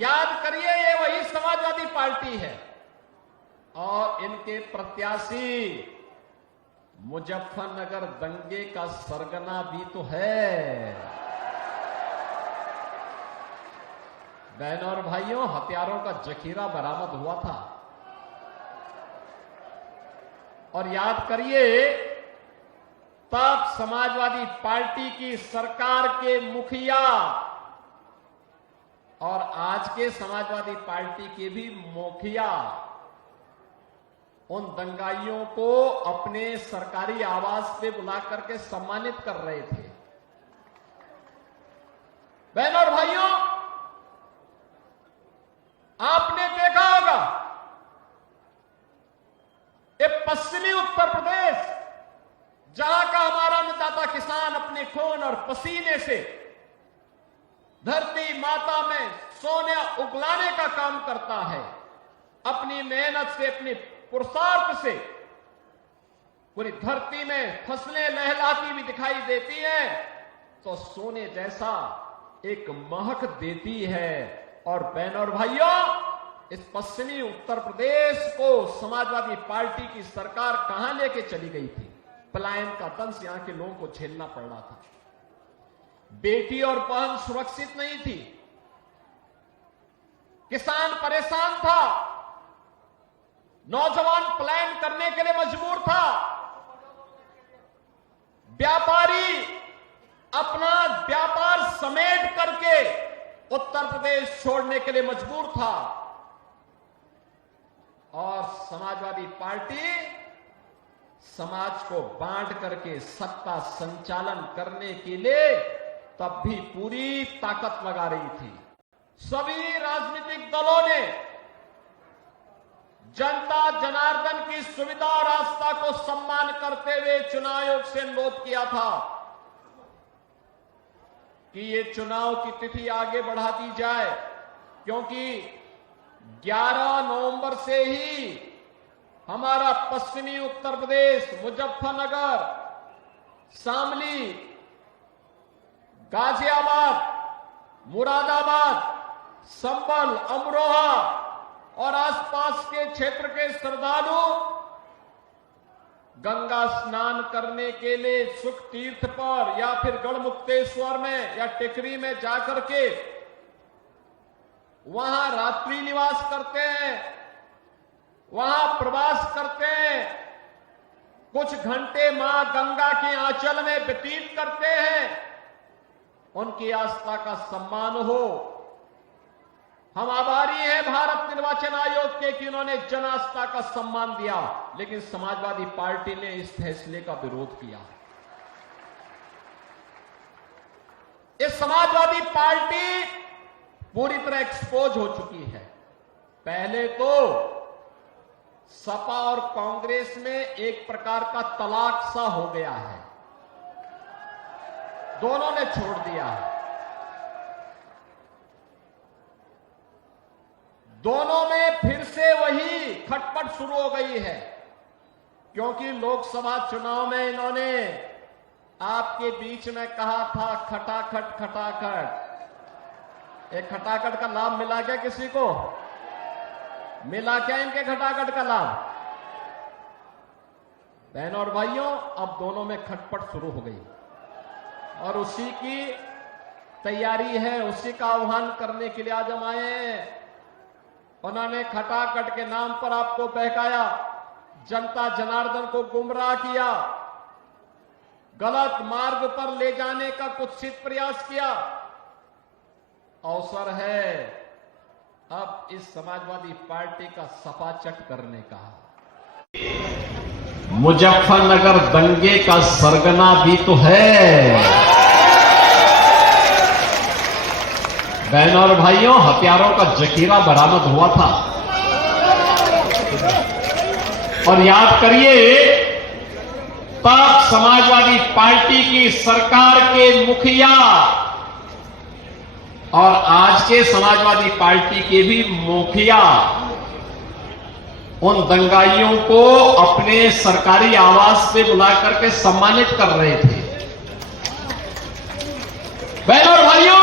याद करिए, ये वही समाजवादी पार्टी है और इनके प्रत्याशी मुजफ्फरनगर दंगे का सरगना भी तो है। बहनों और भाइयों, हथियारों का जखीरा बरामद हुआ था और याद करिए, तब समाजवादी पार्टी की सरकार के मुखिया और आज के समाजवादी पार्टी के भी मुखिया उन दंगाइयों को अपने सरकारी आवास पे बुला करके सम्मानित कर रहे थे। बहनों और भाइयों, आपने देखा होगा, ये पश्चिमी उत्तर प्रदेश, जहां का हमारा अन्नदाता किसान अपने खून और पसीने से धरती माता में सोने उगलाने का काम करता है, अपनी मेहनत से, अपनी पुरुषार्थ से पूरी धरती में फसलें लहलाती भी दिखाई देती हैं, तो सोने जैसा एक महक देती है। और बहनों और भाइयों, इस पश्चिमी उत्तर प्रदेश को समाजवादी पार्टी की सरकार कहां लेके चली गई थी? पलायन का दंश यहां के लोगों को झेलना पड़ रहा था। बेटी और बहन सुरक्षित नहीं थी, किसान परेशान था, नौजवान पलायन करने के लिए मजबूर था, व्यापारी अपना व्यापार समेट करके उत्तर प्रदेश छोड़ने के लिए मजबूर था और समाजवादी पार्टी समाज को बांट करके सत्ता संचालन करने के लिए तब भी पूरी ताकत लगा रही थी। सभी राजनीतिक दलों ने जनता जनार्दन की सुविधा और आस्था को सम्मान करते हुए चुनाव आयोग से अनुरोध किया था कि ये चुनाव की तिथि आगे बढ़ा दी जाए, क्योंकि 11 नवंबर से ही हमारा पश्चिमी उत्तर प्रदेश, मुजफ्फरनगर, शामली, गाजियाबाद, मुरादाबाद, संभल, अमरोहा और आसपास के क्षेत्र के श्रद्धालु गंगा स्नान करने के लिए सुख तीर्थ पर या फिर गढ़मुक्तेश्वर में या टेकरी में जाकर के वहां रात्रि निवास करते हैं, वहां प्रवास करते हैं, कुछ घंटे मां गंगा के आंचल में व्यतीत करते हैं। उनकी आस्था का सम्मान हो। हम आभारी हैं भारत निर्वाचन आयोग के कि उन्होंने जन आस्था का सम्मान दिया, लेकिन समाजवादी पार्टी ने इस फैसले का विरोध किया। ये समाजवादी पार्टी पूरी तरह एक्सपोज हो चुकी है। पहले तो सपा और कांग्रेस में एक प्रकार का तलाक सा हो गया है, दोनों ने छोड़ दिया है। दोनों में फिर से वही खटपट शुरू हो गई है, क्योंकि लोकसभा चुनाव में इन्होंने आपके बीच में कहा था खटाखट खटाखट। एक खटाखट का लाभ मिला क्या किसी को? मिला क्या इनके खटाखट का लाभ? बहनों और भाइयों, अब दोनों में खटपट शुरू हो गई और उसी की तैयारी है, उसी का आह्वान करने के लिए आज हम आए हैं। उन्होंने खटाखट के नाम पर आपको बहकाया, जनता जनार्दन को गुमराह किया, गलत मार्ग पर ले जाने का कुत्सित प्रयास किया। अवसर है अब इस समाजवादी पार्टी का सफाचट करने का। मुजफ्फरनगर दंगे का सरगना भी तो है। बहनों और भाइयों, हथियारों का जखीरा बरामद हुआ था और याद करिए, तब समाजवादी पार्टी की सरकार के मुखिया और आज के समाजवादी पार्टी के भी मुखिया उन दंगाइयों को अपने सरकारी आवास पे बुला करके सम्मानित कर रहे थे। बहनों और भाइयों,